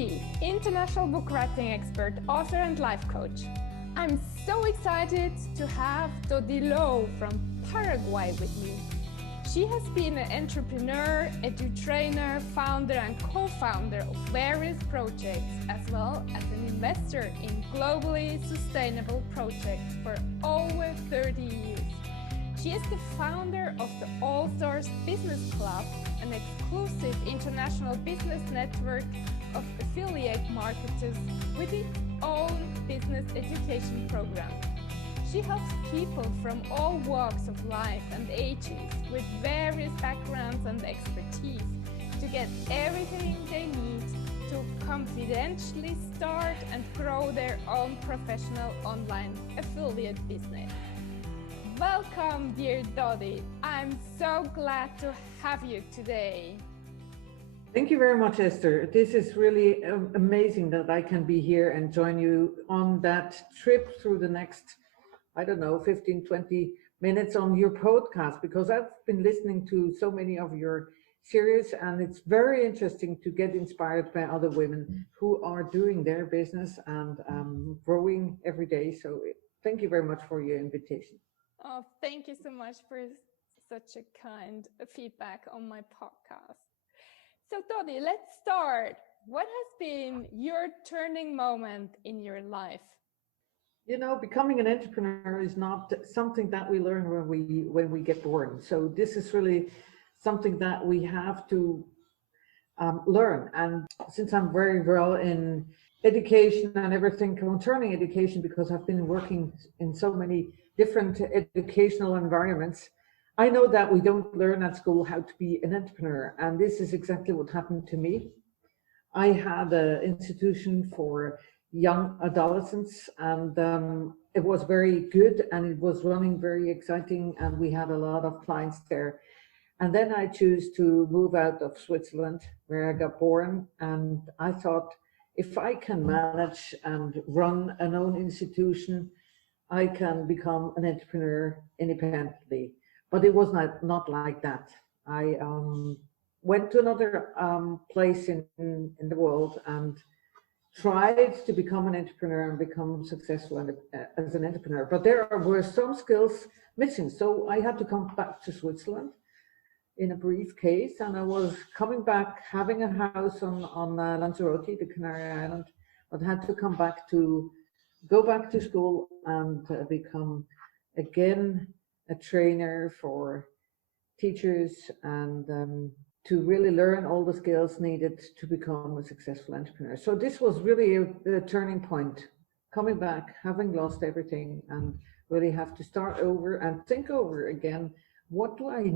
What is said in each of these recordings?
Bürki, international book writing expert, author and life coach. I'm so excited to have Dody Loew from Paraguay with me. She has been an entrepreneur, edu-trainer, founder and co-founder of various projects, as well as an investor in globally sustainable projects for over 30 years. She is the founder of the All Stars Business Club, an exclusive international business network of affiliate marketers with its own business education program. She helps people from all walks of life and ages with various backgrounds and expertise to get everything they need to confidentially start and grow their own professional online affiliate business. Welcome, dear Dody. I'm so glad to have you today. Thank you very much, Esther. This is really amazing that I can be here and join you on that trip through the next, 15, 20 minutes on your podcast, because I've been listening to so many of your series, and it's very interesting to get inspired by other women who are doing their business and growing every day. So thank you very much for your invitation. Oh, thank you so much for such a kind feedback on my podcast. So Dody, let's start. What has been your turning moment in your life? You know, becoming an entrepreneur is not something that we learn when we get born. So this is really something that we have to learn. And since I'm very well in education and everything concerning education, because I've been working in so many different educational environments, I know that we don't learn at school how to be an entrepreneur. And this is exactly what happened to me. I had an institution for young adolescents, and it was very good, and it was running very exciting, and we had a lot of clients there. And then I chose to move out of Switzerland, where I got born, and I thought, if I can manage and run an own institution, I can become an entrepreneur independently. But it was not like that. I went to another place in the world and tried to become an entrepreneur and become successful as an entrepreneur. But there were some skills missing. So I had to come back to Switzerland in a briefcase, and I was coming back, having a house on Lanzarote, the Canary Island, but had to go back to school and become again a trainer for teachers, and to really learn all the skills needed to become a successful entrepreneur. So this was really a turning point, coming back, having lost everything, and really have to start over and think over again, what do I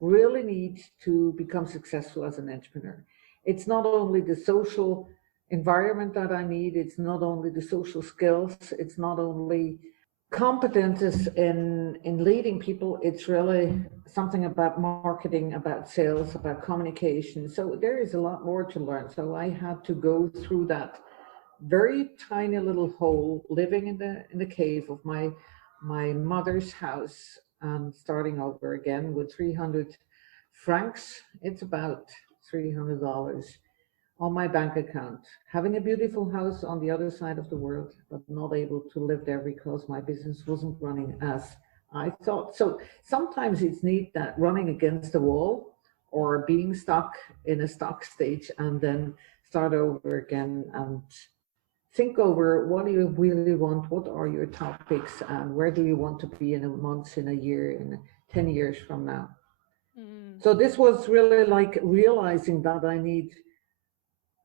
really need to become successful as an entrepreneur? It's not only the social environment that I need, it's not only the social skills, it's not only competences in leading people, it's really something about marketing, about sales, about communication. So there is a lot more to learn. So I had to go through that very tiny little hole, living in the cave of my mother's house, and starting over again with 300 francs. It's about $300 on my bank account, having a beautiful house on the other side of the world, but not able to live there because my business wasn't running as I thought. So sometimes it's neat that running against the wall or being stuck in a stuck stage, and then start over again and think over, what do you really want? What are your topics, and where do you want to be in a month, in a year, in 10 years from now? So this was really like realizing that I need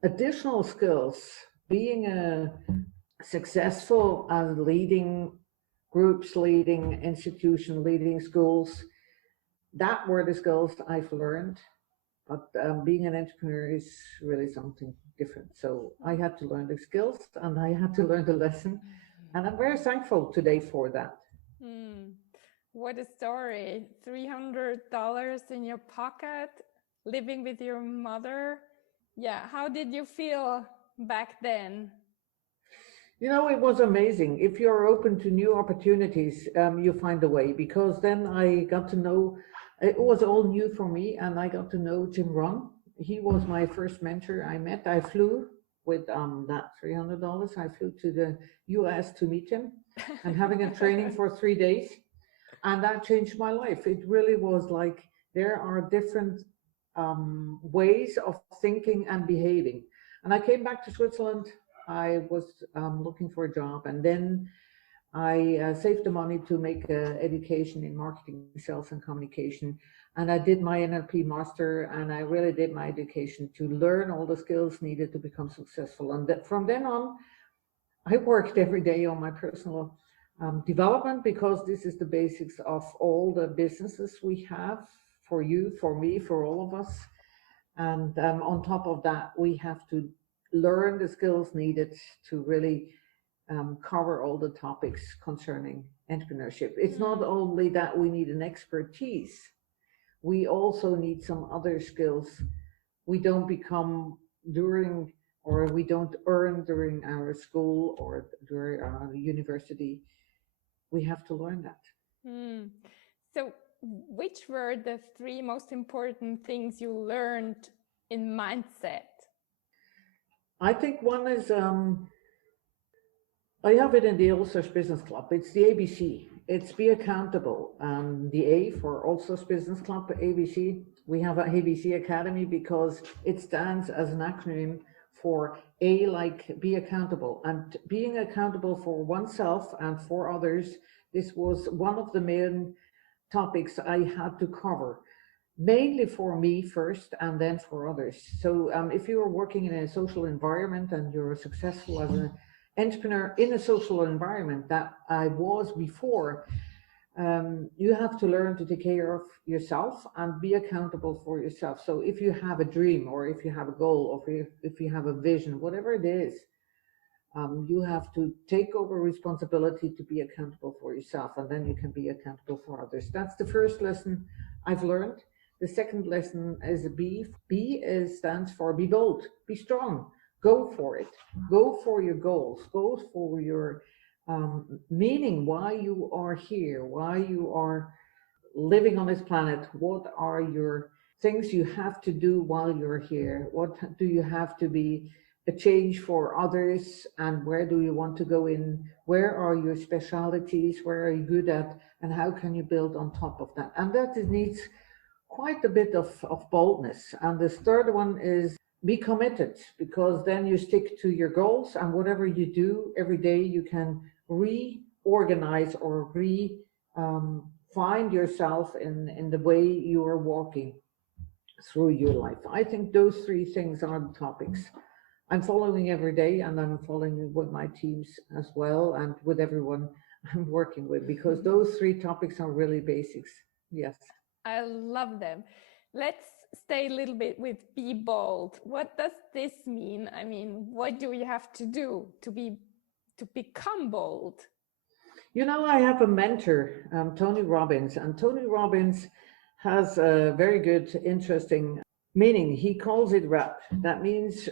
additional skills, being a successful and leading groups, leading institutions, leading schools. That were the skills I've learned, but being an entrepreneur is really something different. So I had to learn the skills, and I had to learn the lesson, and I'm very thankful today for that. What a story. $300 in your pocket, living with your mother. Yeah, how did you feel back then? You know, it was amazing. If you're open to new opportunities, you find a way, because then I got to know, it was all new for me, and I got to know Jim Rohn. He was my first mentor I met. I flew with that $300. I flew to the US to meet him and having a training for 3 days. And that changed my life. It really was like there are different ways of thinking and behaving. And I came back to Switzerland. I was looking for a job, and then I saved the money to make education in marketing, sales, and communication. And I did my NLP master, and I really did my education to learn all the skills needed to become successful. And that, from then on, I worked every day on my personal development, because this is the basics of all the businesses we have, for you, for me, for all of us. And on top of that, we have to learn the skills needed to really cover all the topics concerning entrepreneurship. It's not only that we need an expertise, we also need some other skills we don't become during, or we don't earn during our school or during our university. We have to learn that. So which were the three most important things you learned in mindset? I think one is, I have it in the Ulsters Business Club. It's the ABC. It's be accountable. The A for Ulsters Business Club, ABC. We have an ABC Academy because it stands as an acronym for A, like be accountable, and being accountable for oneself and for others. This was one of the main topics I had to cover, mainly for me first and then for others. So if you are working in a social environment and you're successful as an entrepreneur in a social environment that I was before, you have to learn to take care of yourself and be accountable for yourself. So if you have a dream, or if you have a goal, or if you have a vision, whatever it is, you have to take over responsibility to be accountable for yourself, and then you can be accountable for others. That's the first lesson I've learned. The second lesson is B. B stands for be bold, be strong, go for it, go for your goals, go for your meaning, why you are here, why you are living on this planet. What are your things you have to do while you're here? What do you have to be a change for others, and where do you want to go in? Where are your specialities? Where are you good at? And how can you build on top of that? And that needs quite a bit of boldness. And the third one is be committed, because then you stick to your goals, and whatever you do every day, you can reorganize or find yourself in the way you are walking through your life. I think those three things are the topics I'm following every day, and I'm following with my teams as well, and with everyone I'm working with, because those three topics are really basics. Yes. I love them. Let's stay a little bit with be bold. What does this mean? I mean, what do you have to do to become bold? You know, I have a mentor, Tony Robbins, and Tony Robbins has a very good, interesting meaning. He calls it rap. That means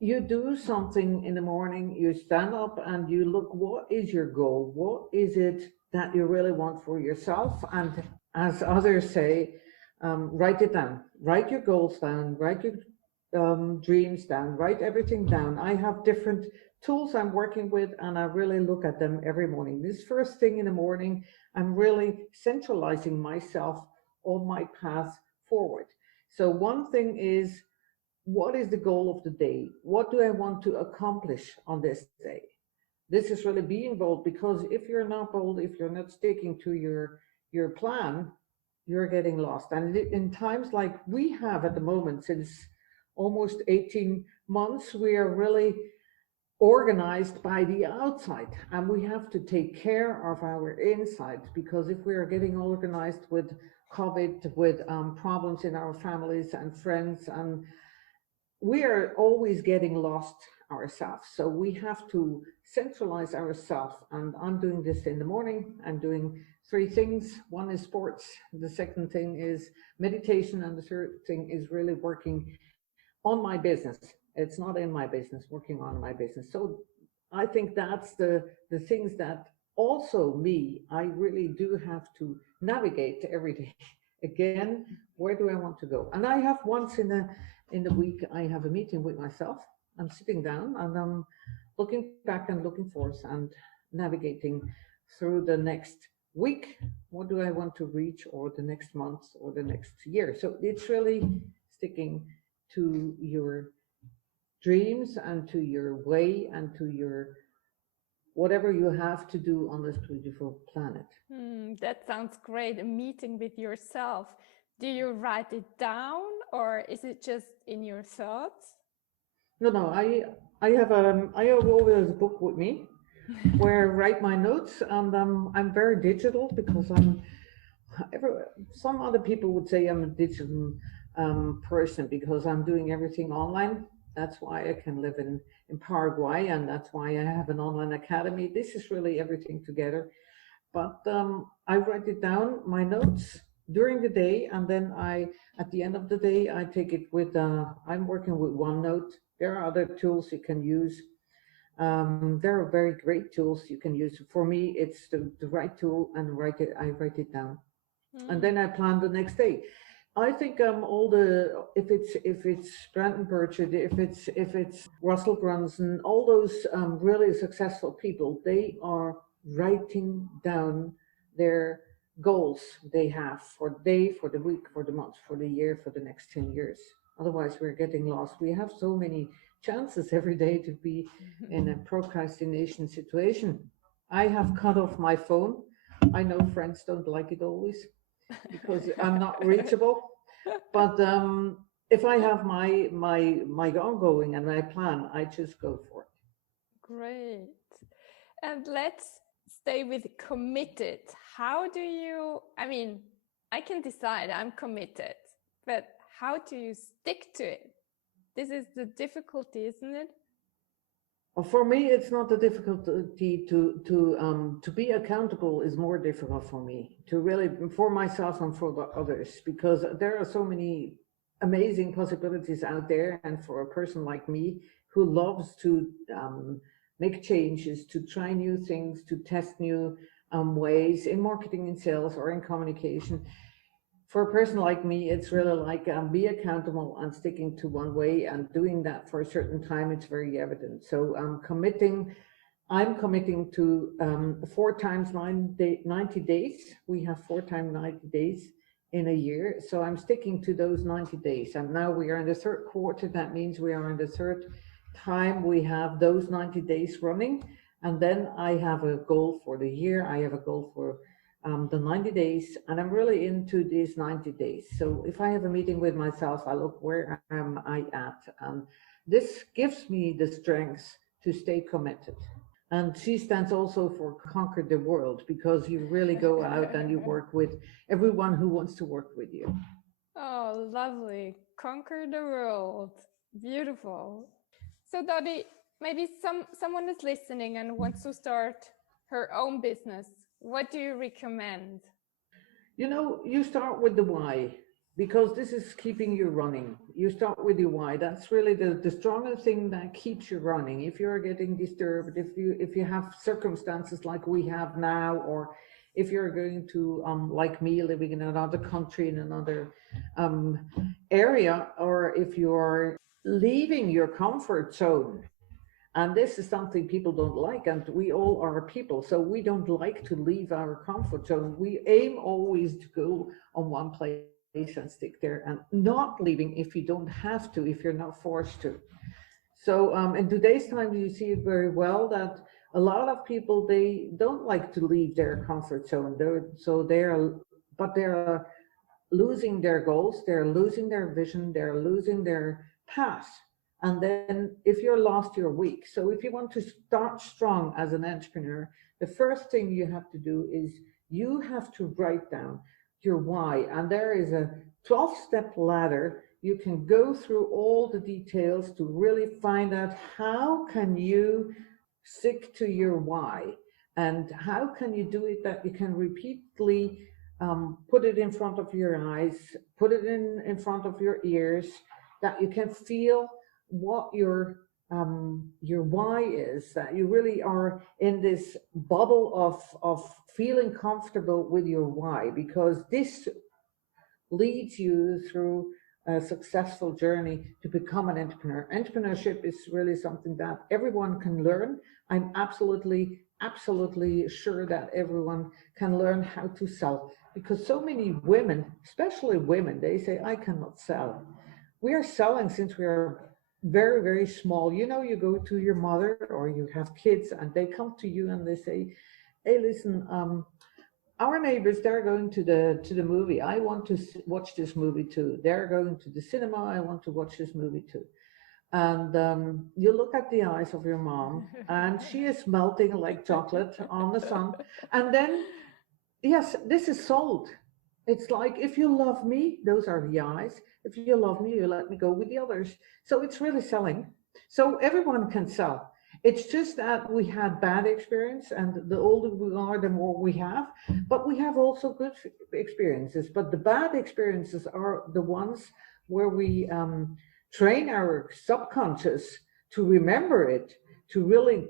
you do something in the morning, you stand up and you look, what is your goal? What is it that you really want for yourself? And as others say, write it down, write your goals down, write your dreams down, write everything down. I have different tools I'm working with, and I really look at them every morning. This first thing in the morning, I'm really centralizing myself on my path forward. So one thing is, what is the goal of the day? What do I want to accomplish on this day? This is really being bold, because if you're not bold, if you're not sticking to your plan, you're getting lost. And in times like we have at the moment, since almost 18 months, we are really organized by the outside, and we have to take care of our inside, because if we are getting organized with COVID, with problems in our families and friends, and we are always getting lost ourselves. So we have to centralize ourselves, and I'm doing this in the morning. I'm doing three things. One is sports, the second thing is meditation, and the third thing is really working on my business. It's not in my business, working on my business. So I think that's the things that also I really do have to navigate every day. Again, where do I want to go? And I have once in the week, I have a meeting with myself, I'm sitting down and I'm looking back and looking forth and navigating through the next week. What do I want to reach, or the next month, or the next year? So it's really sticking to your dreams and to your way and to your whatever you have to do on this beautiful planet. That sounds great. A meeting with yourself. Do you write it down, or is it just in your thoughts? No, no, I have always a book with me where I write my notes, and I'm very digital because some other people would say I'm a digital person because I'm doing everything online. That's why I can live in Paraguay, and that's why I have an online academy. This is really everything together. But I write it down, my notes during the day, and then at the end of the day, I take it with. I'm working with OneNote. There are other tools you can use. There are very great tools you can use. For me, it's the right tool, and I write it down, and then I plan the next day. I think all the if it's Brandon Burchard, if it's Russell Brunson, all those really successful people, they are writing down their goals they have for the day, for the week, for the month, for the year, for the next 10 years. Otherwise, we're getting lost. We have so many chances every day to be in a procrastination situation. I have cut off my phone. I know friends don't like it always because I'm not reachable. But if I have my ongoing and my plan, I just go for it. Great. And let's stay with committed. How do you, I mean, I can decide I'm committed, but how do you stick to it? This is the difficulty, isn't it? For me, it's not the difficulty to be accountable is more difficult for me to really for myself and for the others, because there are so many amazing possibilities out there, and for a person like me who loves to make changes, to try new things, to test new ways in marketing and sales or in communication. For a person like me, it's really like be accountable and sticking to one way and doing that for a certain time. It's very evident. So I'm committing to 90 days. We have 90 days in a year. So I'm sticking to those 90 days. And now we are in the third quarter. That means we are in the third time we have those 90 days running. And then I have a goal for the year. I have a goal for the 90 days, and I'm really into these 90 days. So if I have a meeting with myself, I look, where am I at? And this gives me the strength to stay committed. And she stands also for conquer the world, because you really go out and you work with everyone who wants to work with you. Oh, lovely. Conquer the world. Beautiful. So Dody, maybe someone is listening and wants to start her own business. What do you recommend? You know, you start with the why, because this is keeping you running. You start with the why. That's really the strongest thing that keeps you running. If you're getting disturbed, if you have circumstances like we have now, or if you're going to like me, living in another country, in another area, or if you're leaving your comfort zone. And this is something people don't like, and we all are people, so we don't like to leave our comfort zone. We aim always to go on one place and stick there, and not leaving if you don't have to, if you're not forced to. So in today's time, you see it very well that a lot of people, they don't like to leave their comfort zone. But they're losing their goals, they're losing their vision, they're losing their path. And then if you're lost, you're weak. So if you want to start strong as an entrepreneur, the first thing you have to do is you have to write down your why. And there is a 12-step ladder. You can go through all the details to really find out how can you stick to your why, and how can you do it that you can repeatedly put it in front of your eyes, put it in front of your ears, that you can feel what your why is, that you really are in this bubble of feeling comfortable with your why, because this leads you through a successful journey to become an entrepreneur. Entrepreneurship is really something that everyone can learn. I'm absolutely sure that everyone can learn how to sell, because so many women, especially women, they say, I cannot sell. We are selling since we are very small. You know, you go to your mother or you have kids and they come to you and they say, hey, listen, our neighbors, they're going to the movie. I want to watch this movie too. They're going to the cinema. I want to watch this movie too. And you look at the eyes of your mom, and she is melting like chocolate on the sun. And then, yes, this is sold. It's like, if you love me, those are the eyes. If you love me, you let me go with the others. So it's really selling. So everyone can sell. It's just that we had bad experience, and the older we are, the more we have. But we have also good experiences. But the bad experiences are the ones where we train our subconscious to remember it, to really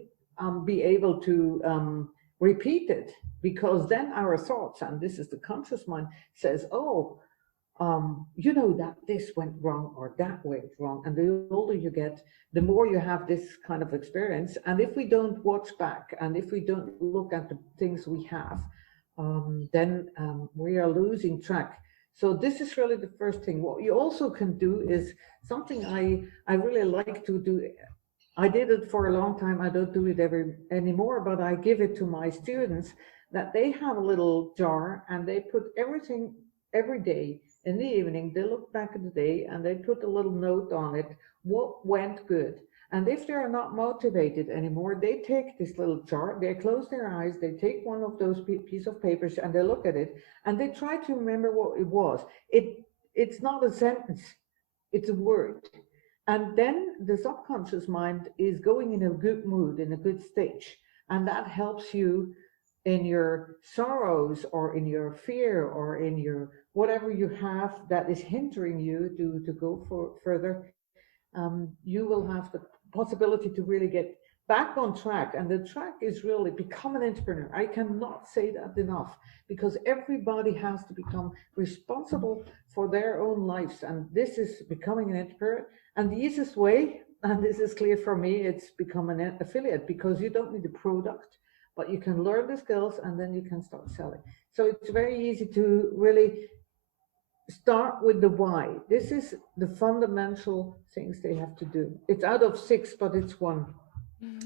be able to repeat it, because then our thoughts, and this is the conscious mind, says, oh, you know that this went wrong or that went wrong. And the older you get, the more you have this kind of experience. And if we don't watch back, and if we don't look at the things we have, then we are losing track. So this is really the first thing. What you also can do is something I really like to do. I did it for a long time. I don't do it anymore, but I give it to my students, that they have a little jar and they put everything every day in the evening. They look back at the day and they put a little note on it, what went good. And if they are not motivated anymore, they take this little jar, they close their eyes, they take one of those piece of papers and they look at it and they try to remember what it was. It's not a sentence, it's a word. And then the subconscious mind is going in a good mood, in a good stage. And that helps you in your sorrows or in your fear or in your whatever you have that is hindering you to go further. You will have the possibility to really get back on track. And the track is really become an entrepreneur. I cannot say that enough, because everybody has to become responsible for their own lives. And this is becoming an entrepreneur. And the easiest way, and this is clear for me, it's become an affiliate, because you don't need a product, but you can learn the skills and then you can start selling. So it's very easy to really start with the why. This is the fundamental things they have to do. It's out of 6, but it's 1.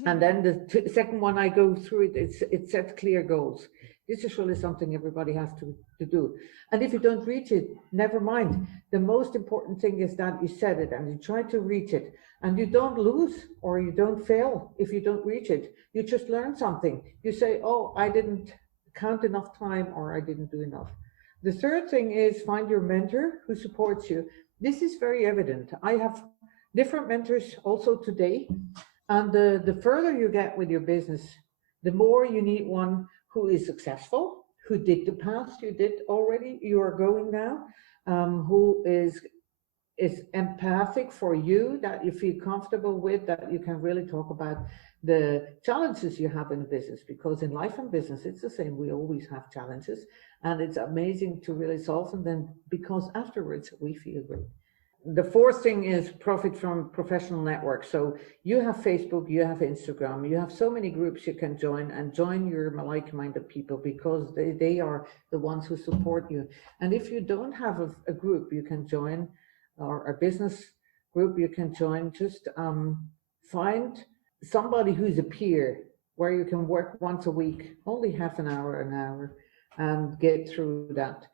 And then the second one, I go through it, it sets clear goals. This is really something everybody has to do. And if you don't reach it, never mind. The most important thing is that you set it and you try to reach it. And you don't lose or you don't fail if you don't reach it. You just learn something. You say, oh, I didn't count enough time, or I didn't do enough. The third thing is find your mentor who supports you. This is very evident. I have different mentors also today. And the further you get with your business, the more you need one who is successful, who did the path you did already, you are going now, who is empathic for you, that you feel comfortable with, that you can really talk about the challenges you have in business. Because in life and business, it's the same. We always have challenges, and it's amazing to really solve them then, because afterwards we feel great. The fourth thing is profit from professional networks. So you have Facebook, you have Instagram, you have so many groups you can join, and join your like-minded people, because they are the ones who support you. And if you don't have a group you can join, or a business group you can join, just find somebody who's a peer, where you can work once a week, only half an hour, and get through that.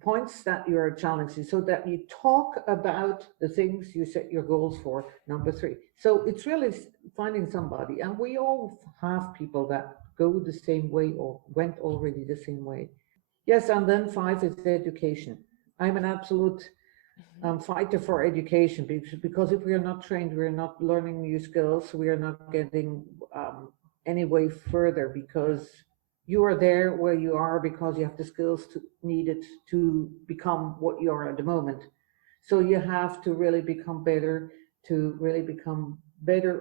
Points that you're challenging, so that you talk about the things you set your goals for. Number 3. So it's really finding somebody, and we all have people that go the same way or went already the same way. Yes, and then 5 is education. I'm an absolute fighter for education, because if we are not trained, we are not learning new skills, we are not getting any way further, because you are there where you are because you have the skills needed to become what you are at the moment. So you have to really become better,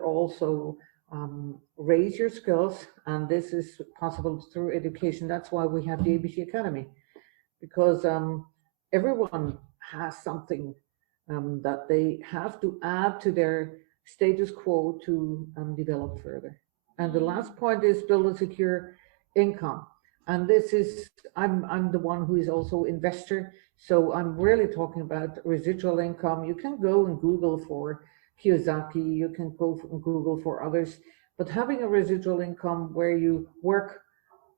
also raise your skills. And this is possible through education. That's why we have the ABC Academy, because everyone has something that they have to add to their status quo to develop further. And the last point is build a secure income. And this is, I'm the one who is also investor. So I'm really talking about residual income. You can go and Google for Kiyosaki, you can go and Google for others, but having a residual income where you work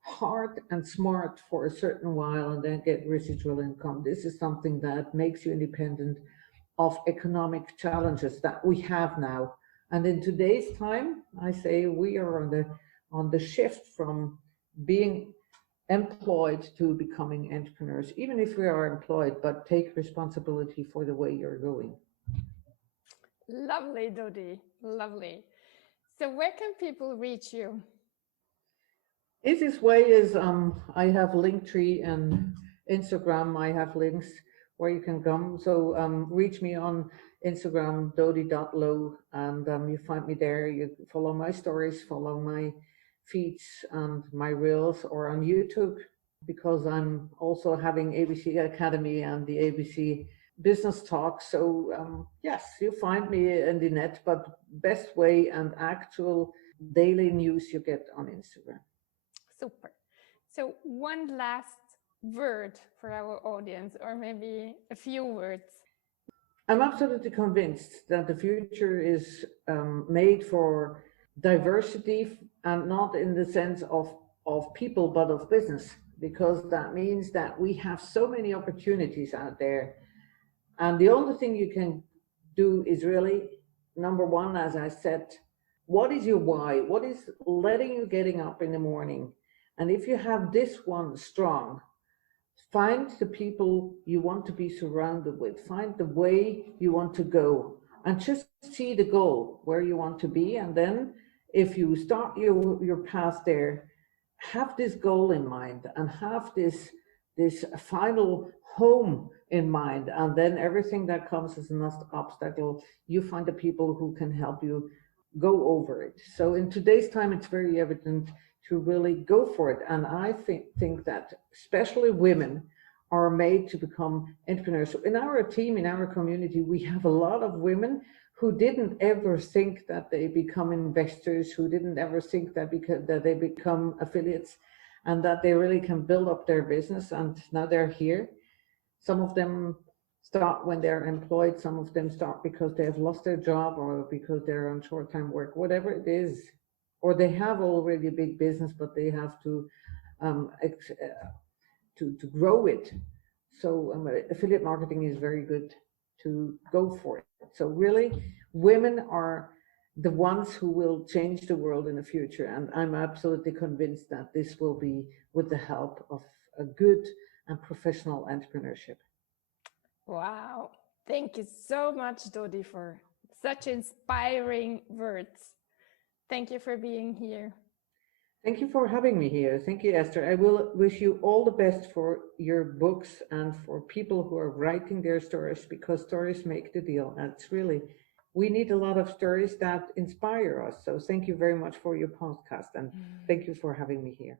hard and smart for a certain while and then get residual income, this is something that makes you independent of economic challenges that we have now. And in today's time, I say we are on the shift from being employed to becoming entrepreneurs, even if we are employed, but take responsibility for the way you're going. Lovely, Dody. Lovely. So where can people reach you? Easiest way is I have Linktree and Instagram. I have links where you can come. So reach me on Instagram, dody.loew, and you find me there. You follow my stories, follow my feeds and my reels, or on YouTube, because I'm also having ABC Academy and the ABC Business Talk. So yes, you find me in the net, but best way and actual daily news you get on Instagram. Super. So one last word for our audience, or maybe a few words. I'm absolutely convinced that the future is made for diversity, and not in the sense of people, but of business, because that means that we have so many opportunities out there. And the only thing you can do is really, number one, as I said, what is your why? What is letting you getting up in the morning? And if you have this one strong, find the people you want to be surrounded with, find the way you want to go, and just see the goal where you want to be. And then if you start your path there, have this goal in mind and have this final home in mind. And then everything that comes as an obstacle, you find the people who can help you go over it. So in today's time, it's very evident to really go for it. And I think that especially women are made to become entrepreneurs. So in our team, in our community, we have a lot of women who didn't ever think that they become investors, who didn't ever think that they become affiliates, and that they really can build up their business. And now they're here. Some of them start when they're employed, some of them start because they have lost their job or because they're on short-time work, whatever it is, or they have already a big business, but they have to grow it. So affiliate marketing is very good to go for it. So really, women are the ones who will change the world in the future. And I'm absolutely convinced that this will be with the help of a good and professional entrepreneurship. Wow. Thank you so much, Dody, for such inspiring words. Thank you for being here. Thank you for having me here. Thank you, Esther. I will wish you all the best for your books and for people who are writing their stories, because stories make the deal. And it's really, we need a lot of stories that inspire us. So thank you very much for your podcast, and thank you for having me here.